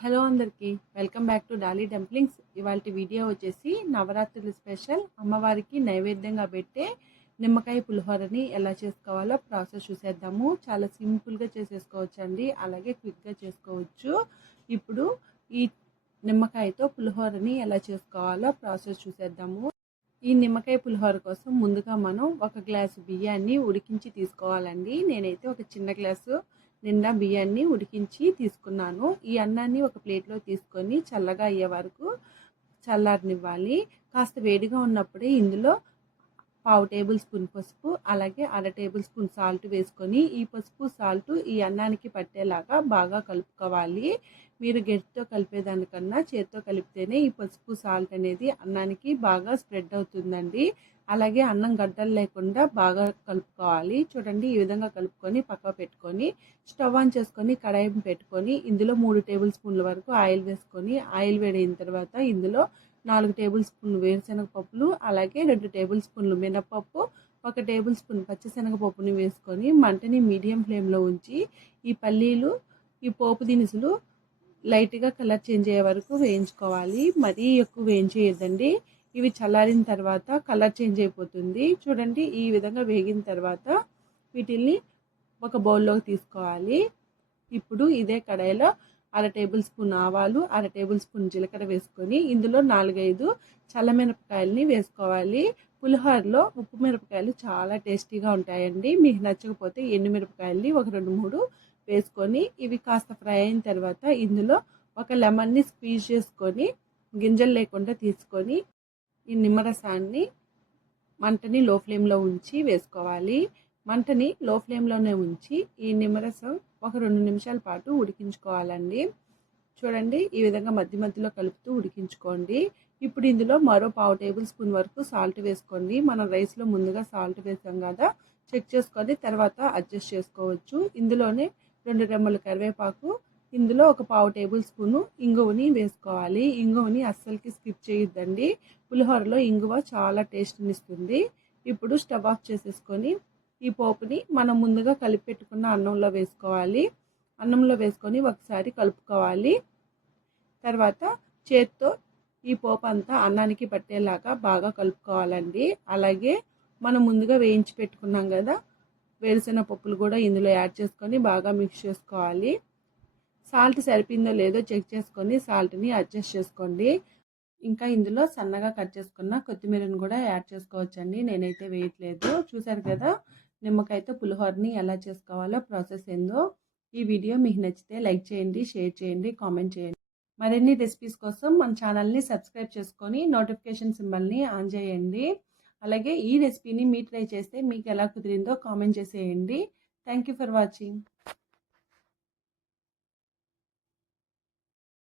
Hello అందరికీ welcome back to Dolly dumplings. ఇవాళ video వచ్చేసి నవరాత్రులు స్పెషల్ అమ్మవారికి నైవేద్యంగా పెట్టే నిమ్మకాయ పులిహోరని ఎలా చేసుకోవాలో ప్రాసెస్ చూసేద్దాము. చాలా సింపుల్గా చేసేసుకోవచ్చు అండి, అలాగే క్విక్గా చేసుకోవచ్చు. ఇప్పుడు ఈ నిమ్మకాయతో పులిహోరని ఎలా చేసుకోవాలో ప్రాసెస్ చూసేద్దాము. ఈ నిమ్మకాయ పులిహోర కోసం ముందుగా మనం 1 గ్లాసు బియ్యాన్ని ఉడికించి తీసుకోవాలండి. నేనైతే ఒక చిన్న గ్లాసు నిండా బియ్యాన్ని ఉడికించి తీసుకున్నాను. ఈ అన్నాన్ని ఒక ప్లేట్లో తీసుకొని చల్లగా అయ్యే వరకు చల్లారనివ్వాలి. కాస్త వేడిగా ఉన్నప్పుడే ఇందులో 1/2 టేబుల్ స్పూన్ పసుపు, అలాగే 1/2 టేబుల్ స్పూన్ సాల్ట్ వేసుకొని ఈ పసుపు సాల్ట్ ఈ అన్నానికి పట్టేలాగా బాగా కలుపుకోవాలి. మీరు గెట్టితో కలిపేదానికన్నా చేత్తో కలిపితేనే ఈ పసుపు సాల్ట్ అనేది అన్నానికి బాగా స్ప్రెడ్ అవుతుందండి. అలాగే అన్నం గడ్డలు లేకుండా బాగా కలుపుకోవాలి. చూడండి, ఈ విధంగా కలుపుకొని పక్క పెట్టుకొని స్టవ్ ఆన్ చేసుకొని కడాయి పెట్టుకొని ఇందులో 3 టేబుల్ స్పూన్ల వరకు ఆయిల్ వేసుకొని ఆయిల్ వేడైన తర్వాత ఇందులో 4 టేబుల్ స్పూన్లు వేరుశనగ పప్పులు, అలాగే 2 టేబుల్ స్పూన్లు మినపప్పు, 1 టేబుల్ స్పూన్ పచ్చిశనగపప్పుని వేసుకొని మంటని మీడియం ఫ్లేమ్లో ఉంచి ఈ పల్లీలు, ఈ పోపు దినుసులు లైట్గా కలర్ చేంజ్ అయ్యే వరకు వేయించుకోవాలి. మరీ ఎక్కువ వేయించేయద్దండి. ఇవి చల్లారిన తర్వాత కలర్ చేంజ్ అయిపోతుంది. చూడండి, ఈ విధంగా వేగిన తర్వాత వీటిల్ని ఒక బౌల్లోకి తీసుకోవాలి. ఇప్పుడు ఇదే కడాయిలో 1/2 టేబుల్ స్పూన్ ఆవాలు, 1/2 టేబుల్ స్పూన్ జీలకర్ర వేసుకొని ఇందులో 4-5 చల్లమిరపకాయలని వేసుకోవాలి. పులిహోరలో ఉప్పు మిరపకాయలు చాలా టేస్టీగా ఉంటాయండి. మీకు నచ్చకపోతే ఎండుమిరపకాయలని ఒక 2-3 వేసుకొని ఇవి కాస్త ఫ్రై అయిన తర్వాత ఇందులో ఒక లెమన్ని స్క్వీజ్ చేసుకొని గింజలు లేకుండా తీసుకొని ఈ నిమ్మరసాన్ని మంటని లో ఫ్లేమ్లో ఉంచి వేసుకోవాలి. మంటని లో ఫ్లేమ్లోనే ఉంచి ఈ నిమ్మరసం ఒక 2 నిమిషాల పాటు ఉడికించుకోవాలండి. చూడండి, ఈ విధంగా మధ్య మధ్యలో కలుపుతూ ఉడికించుకోండి. ఇప్పుడు ఇందులో మరో 1/2 టేబుల్ స్పూన్ వరకు సాల్ట్ వేసుకోండి. మనం రైస్లో ముందుగా సాల్ట్ వేసాం కదా, చెక్ చేసుకొని తర్వాత అడ్జస్ట్ చేసుకోవచ్చు. ఇందులోనే 2 రెమ్మలు కరివేపాకు, ఇందులో ఒక 1/2 టేబుల్ స్పూను ఇంగువని వేసుకోవాలి. ఇంగువని అస్సలకి స్కిప్ చేయొద్దండి. పులిహోరలో ఇంగువ చాలా టేస్ట్ని ఇస్తుంది. ఇప్పుడు స్టవ్ ఆఫ్ చేసేసుకొని ఈ పోపుని మనం ముందుగా కలిపి పెట్టుకున్న అన్నంలో వేసుకోవాలి. అన్నంలో వేసుకొని ఒకసారి కలుపుకోవాలి. తర్వాత చేత్తో ఈ పోపు అంతా అన్నానికి పట్టేలాగా బాగా కలుపుకోవాలండి. అలాగే మనం ముందుగా వేయించి పెట్టుకున్నాం కదా వేరుశెనగ పప్పులు కూడా ఇందులో యాడ్ చేసుకొని బాగా మిక్స్ చేసుకోవాలి. సాల్ట్ సరిపోయిందో లేదో చెక్ చేసుకొని సాల్ట్ని అడ్జస్ట్ చేసుకోండి. ఇంకా ఇందులో సన్నగా కట్ చేసుకున్న కొత్తిమీరని కూడా యాడ్ చేసుకోవచ్చండి. నేనైతే వేయట్లేదు. చూసారు కదా నిమ్మకాయతో పులిహోరని ఎలా చేసుకోవాలో ప్రాసెస్ ఏందో. ఈ వీడియో మీకు నచ్చితే లైక్ చేయండి, షేర్ చేయండి, కామెంట్ చేయండి. మరిన్ని రెసిపీస్ కోసం మన ఛానల్ని సబ్స్క్రైబ్ చేసుకొని నోటిఫికేషన్ సింబల్ని ఆన్ చేయండి. అలాగే ఈ రెసిపీని మీరు ట్రై చేస్తే మీకు ఎలా కుదిరిందో కామెంట్ చేసేయండి. Thank you for watching.